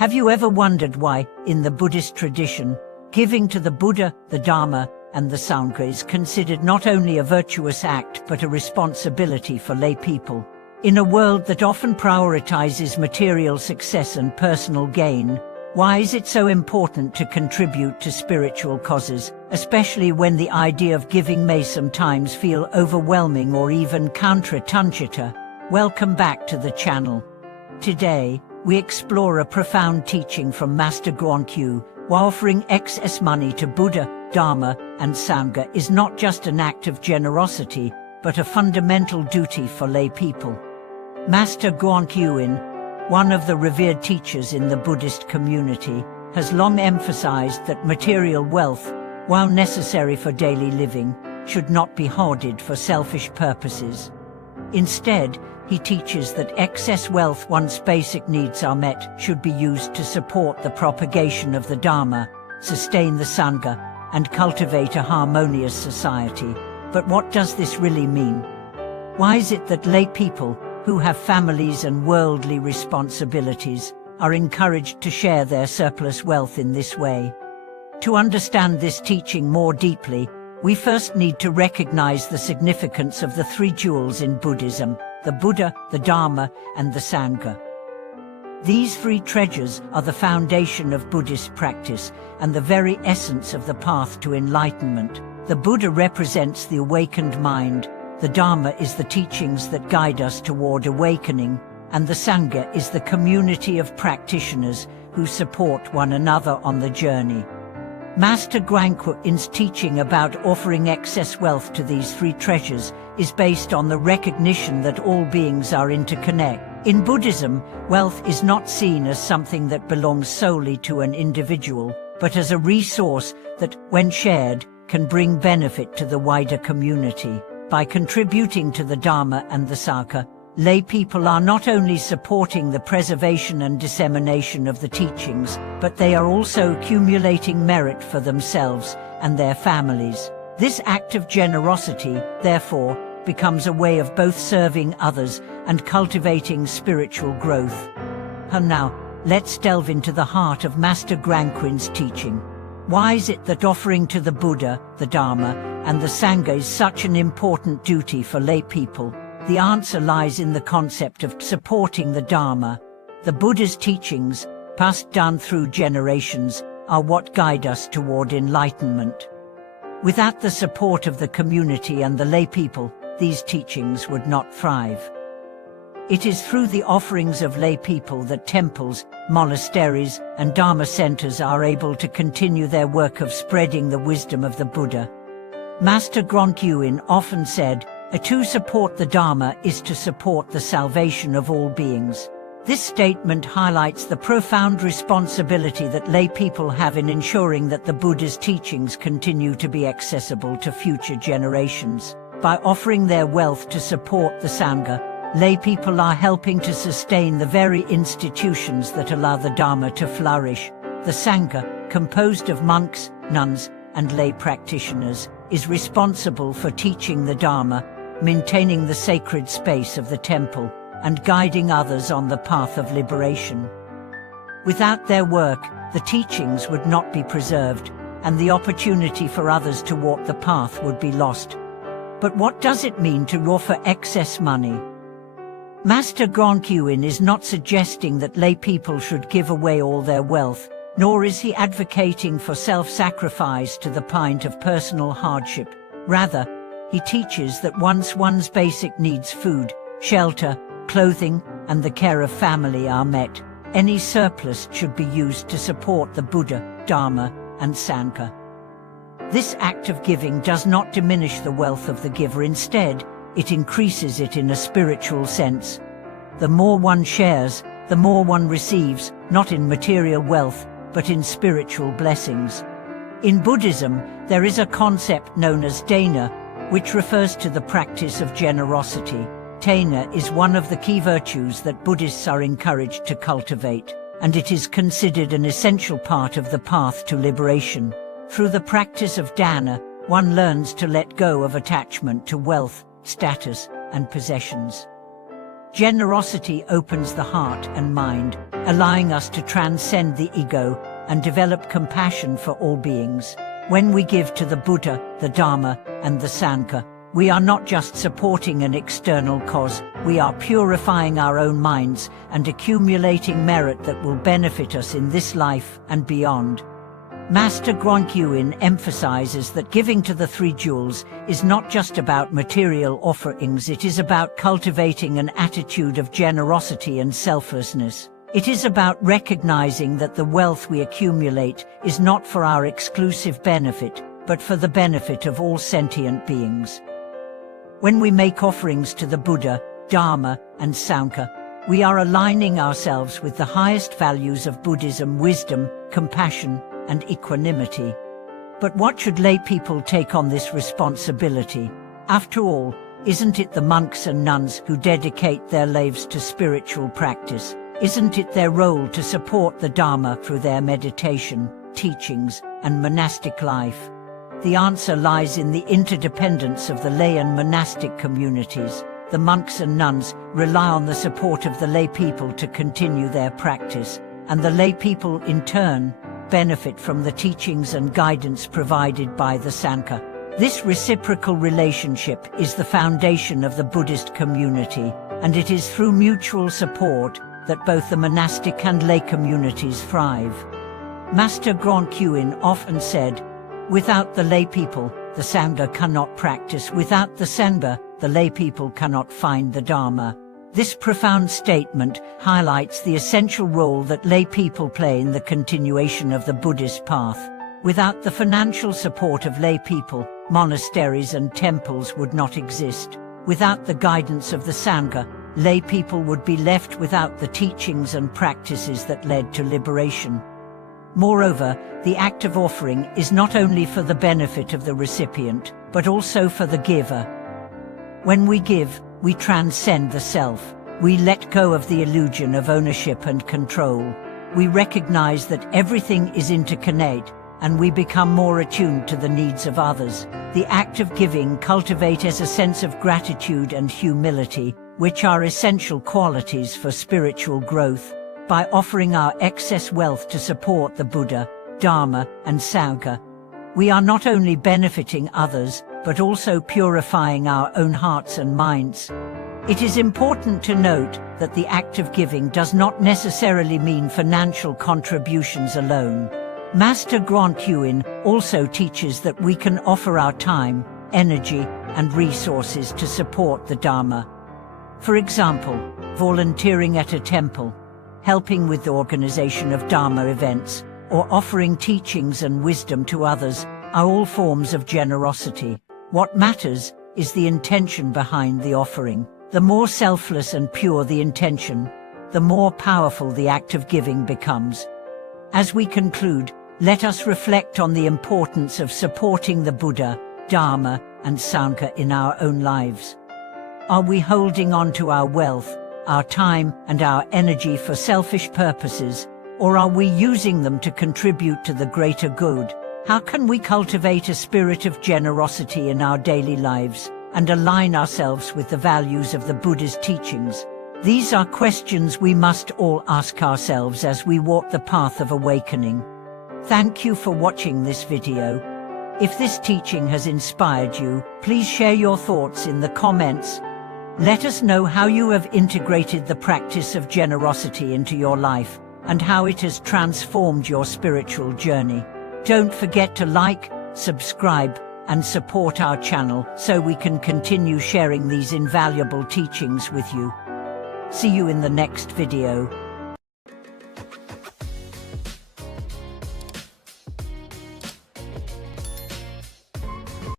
Have you ever wondered why, in the Buddhist tradition, giving to the Buddha, the Dharma, and the Sangha is considered not only a virtuous act but a responsibility for lay people? In a world that often prioritizes material success and personal gain, why is it so important to contribute to spiritual causes, especially when the idea of giving may sometimes feel overwhelming or even counterintuitive? Welcome back to the channel. Today, we explore a profound teaching from Master Guangqin. Why offering excess money to Buddha, Dharma, and Sangha is not just an act of generosity, but a fundamental duty for lay people. Master Guangqin, one of the revered teachers in the Buddhist community, has long emphasized that material wealth, while necessary for daily living, should not be hoarded for selfish purposes. Instead, he teaches that excess wealth, once basic needs are met, should be used to support the propagation of the Dharma, sustain the Sangha, and cultivate a harmonious society. But what does this really mean? Why is it that lay people, who have families and worldly responsibilities, are encouraged to share their surplus wealth in this way? To understand this teaching more deeply, we first need to recognize the significance of the three jewels in Buddhism: the Buddha, the Dharma, and the Sangha. These three treasures are the foundation of Buddhist practice and the very essence of the path to enlightenment. The Buddha represents the awakened mind, the Dharma is the teachings that guide us toward awakening, and the Sangha is the community of practitioners who support one another on the journey. Master Guangqin's teaching about offering excess wealth to these three treasures is based on the recognition that all beings are interconnected. In Buddhism, wealth is not seen as something that belongs solely to an individual, but as a resource that, when shared, can bring benefit to the wider community. By contributing to the Dharma and the Sangha, lay people are not only supporting the preservation and dissemination of the teachings, but they are also accumulating merit for themselves and their families. This act of generosity, therefore, becomes a way of both serving others and cultivating spiritual growth. And now, let's delve into the heart of Master Guangqin's teaching. Why is it that offering to the Buddha, the Dharma, and the Sangha is such an important duty for lay people? The answer lies in the concept of supporting the Dharma. The Buddha's teachings, passed down through generations, are what guide us toward enlightenment. Without the support of the community and the lay people, these teachings would not thrive. It is through the offerings of lay people that temples, monasteries, and Dharma centers are able to continue their work of spreading the wisdom of the Buddha. Master Guangqin often said, "To support the Dharma is to support the salvation of all beings." This statement highlights the profound responsibility that lay people have in ensuring that the Buddha's teachings continue to be accessible to future generations. By offering their wealth to support the Sangha, lay people are helping to sustain the very institutions that allow the Dharma to flourish. The Sangha, composed of monks, nuns, and lay practitioners, is responsible for teaching the Dharma, maintaining the sacred space of the temple, and guiding others on the path of liberation. Without their work, the teachings would not be preserved, and the opportunity for others to walk the path would be lost. But what does it mean to offer excess money? Master Guangqin is not suggesting that lay people should give away all their wealth, nor is he advocating for self-sacrifice to the point of personal hardship. Rather, he teaches that once one's basic needs, food, shelter, clothing, and the care of family are met, any surplus should be used to support the Buddha, Dharma, and Sangha. This act of giving does not diminish the wealth of the giver. Instead, it increases it in a spiritual sense. The more one shares, the more one receives, not in material wealth, but in spiritual blessings. In Buddhism, there is a concept known as dana, which refers to the practice of generosity. Dana is one of the key virtues that Buddhists are encouraged to cultivate, and it is considered an essential part of the path to liberation. Through the practice of dana, one learns to let go of attachment to wealth, status, and possessions. Generosity opens the heart and mind, allowing us to transcend the ego and develop compassion for all beings. When we give to the Buddha, the Dharma, and the Sangha, we are not just supporting an external cause, we are purifying our own minds and accumulating merit that will benefit us in this life and beyond. Master Guangqin emphasizes that giving to the three jewels is not just about material offerings, it is about cultivating an attitude of generosity and selflessness. It is about recognizing that the wealth we accumulate is not for our exclusive benefit, but for the benefit of all sentient beings. When we make offerings to the Buddha, Dharma, and Sangha, we are aligning ourselves with the highest values of Buddhism: wisdom, compassion, and equanimity. But what should lay people take on this responsibility? After all, isn't it the monks and nuns who dedicate their lives to spiritual practice? Isn't it their role to support the Dharma through their meditation, teachings, and monastic life? The answer lies in the interdependence of the lay and monastic communities. The monks and nuns rely on the support of the lay people to continue their practice, and the lay people in turn benefit from the teachings and guidance provided by the Sangha. This reciprocal relationship is the foundation of the Buddhist community, and it is through mutual support that both the monastic and lay communities thrive. Master Guangqin often said, "Without the lay people, the Sangha cannot practice. Without the Sangha, the lay people cannot find the Dharma." This profound statement highlights the essential role that lay people play in the continuation of the Buddhist path. Without the financial support of lay people, monasteries and temples would not exist. Without the guidance of the Sangha, lay people would be left without the teachings and practices that led to liberation. Moreover, the act of offering is not only for the benefit of the recipient, but also for the giver. When we give, we transcend the self. We let go of the illusion of ownership and control. We recognize that everything is interconnected, and we become more attuned to the needs of others. The act of giving cultivates a sense of gratitude and humility, which are essential qualities for spiritual growth. By offering our excess wealth to support the Buddha, Dharma, and Sangha, we are not only benefiting others, but also purifying our own hearts and minds. It is important to note that the act of giving does not necessarily mean financial contributions alone. Master Guangqin also teaches that we can offer our time, energy, and resources to support the Dharma. For example, volunteering at a temple, helping with the organization of Dharma events, or offering teachings and wisdom to others are all forms of generosity. What matters is the intention behind the offering. The more selfless and pure the intention, the more powerful the act of giving becomes. As we conclude, let us reflect on the importance of supporting the Buddha, Dharma, and Sangha in our own lives. Are we holding on to our wealth, our time, and our energy for selfish purposes, or are we using them to contribute to the greater good? How can we cultivate a spirit of generosity in our daily lives and align ourselves with the values of the Buddha's teachings? These are questions we must all ask ourselves as we walk the path of awakening. Thank you for watching this video. If this teaching has inspired you, please share your thoughts in the comments. Let us know how you have integrated the practice of generosity into your life and how it has transformed your spiritual journey. Don't forget to like, subscribe, and support our channel so we can continue sharing these invaluable teachings with you. See you in the next video.